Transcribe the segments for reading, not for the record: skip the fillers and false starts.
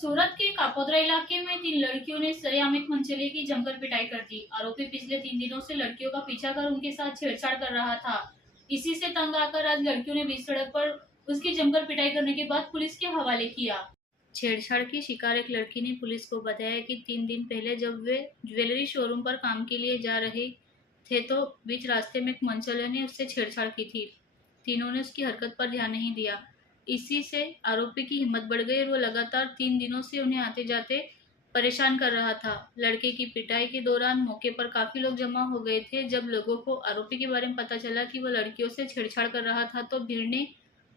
सूरत के कापोद्रा इलाके में 3 लड़कियों ने सरेआम एक मनचले की जमकर पिटाई कर दी। आरोपी पिछले 3 दिनों से लड़कियों का पीछा कर उनके साथ छेड़छाड़ कर रहा था। इसी से तंग आकर आज लड़कियों ने बीच सड़क पर उसकी जमकर पिटाई करने के बाद पुलिस के हवाले किया। छेड़छाड़ की शिकार एक लड़की ने पुलिस को बताया कि 3 दिन पहले जब वे ज्वेलरी शोरूम पर काम के लिए जा रहे थे तो बीच रास्ते में एक मनचले ने उससे छेड़छाड़ की थी। तीनों ने उसकी हरकत पर ध्यान नहीं दिया। इसी से आरोपी की हिम्मत बढ़ गई और वो लगातार 3 दिनों से उन्हें आते जाते परेशान कर रहा था। लड़के की पिटाई के दौरान मौके पर काफी लोग जमा हो गए थे। जब लोगों को आरोपी के बारे में पता चला कि वो लड़कियों से छेड़छाड़ कर रहा था तो भीड़ ने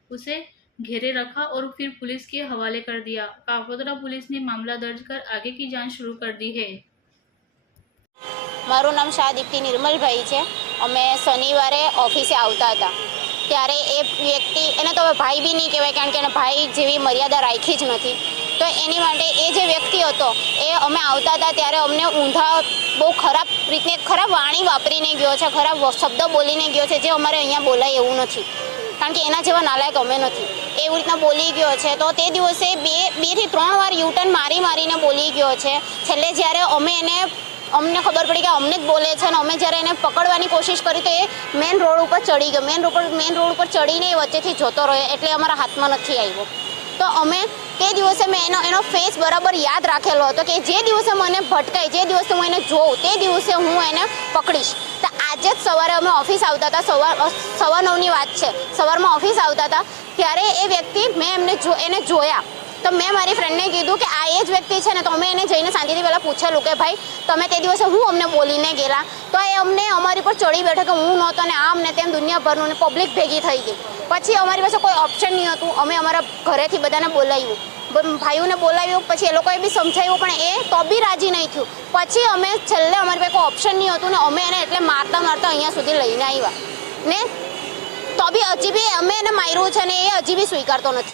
उसे घेरे रखा और फिर पुलिस के हवाले कर दिया। कापोद्रा पुलिस ने मामला दर्ज कर आगे की जांच शुरू कर दी है। મારું નામ શાહ દીપ્તિ નિર્મલભાઈ છે। અમે શનિવારે ઓફિસે આવતા હતા ત્યારે એ વ્યક્તિ, એને તો હવે ભાઈ બી નહીં કહેવાય કારણ કે એને ભાઈ જેવી મર્યાદા રાખી જ નથી, તો એની માટે એ જે વ્યક્તિ હતો એ અમે આવતા હતા ત્યારે અમને ઊંધા બહુ ખરાબ રીતને ખરાબ વાણી વાપરીને ગયો છે, ખરાબ શબ્દ બોલીને ગયો છે, જે અમારે અહીંયા બોલાય એવું નથી કારણ કે એના જેવા નાલાયક અમે નથી। એવી રીતના બોલી ગયો છે તો તે દિવસે બે થી 3 વાર યુટર્ન મારીને બોલી ગયો છે। છેલ્લે જ્યારે અમને ખબર પડી કે અમને જ બોલે છે ને અમે જ્યારે એને પકડવાની કોશિશ કરી તો એ મેઇન રોડ ઉપર ચડી ગયો। મેઇન રોડ ઉપર ચડીને એ વચ્ચેથી જતો રહ્યો એટલે અમારા હાથમાં નથી આવ્યો। તો અમે તે દિવસે મેં એનો ફેસ બરાબર યાદ રાખેલો હતો કે જે દિવસે મને ભટકાય, જે દિવસે હું એને જોઉં તે દિવસે હું એને પકડીશ। તો આજે જ સવારે અમે ઓફિસ આવતા હતા, 9:15ની વાત છે, સવારમાં ઓફિસ આવતા હતા ત્યારે એ વ્યક્તિ મેં એને જોયા તો મેં મારી ફ્રેન્ડને કીધું કે આ એ જ વ્યક્તિ છે ને, તો અમે એને જઈને શાંતિથી પહેલાં પૂછેલું કે ભાઈ તમે તે દિવસે હું અમને બોલીને ગયેલા, તો એ અમને અમારી પર ચડી બેઠો કે હું નહોતો ને આમ ને તેમ દુનિયાભરનું ને પબ્લિક ભેગી થઈ ગઈ। પછી અમારી પાસે કોઈ ઓપ્શન નહીં હતું, અમે અમારા ઘરેથી બધાને બોલાવ્યું, ભાઈઓને બોલાવ્યું, પછી એ લોકોએ બી સમજાવ્યું પણ એ તો બી રાજી નહીં થયું। પછી અમે છેલ્લે અમારી પાસે કોઈ ઓપ્શન નહીં હતું ને અમે એને એટલે મારતા અહીંયા સુધી લઈને આવ્યા ને તો બી હજી બી અમે એને માર્યું છે ને એ હજી બી સ્વીકારતો નથી।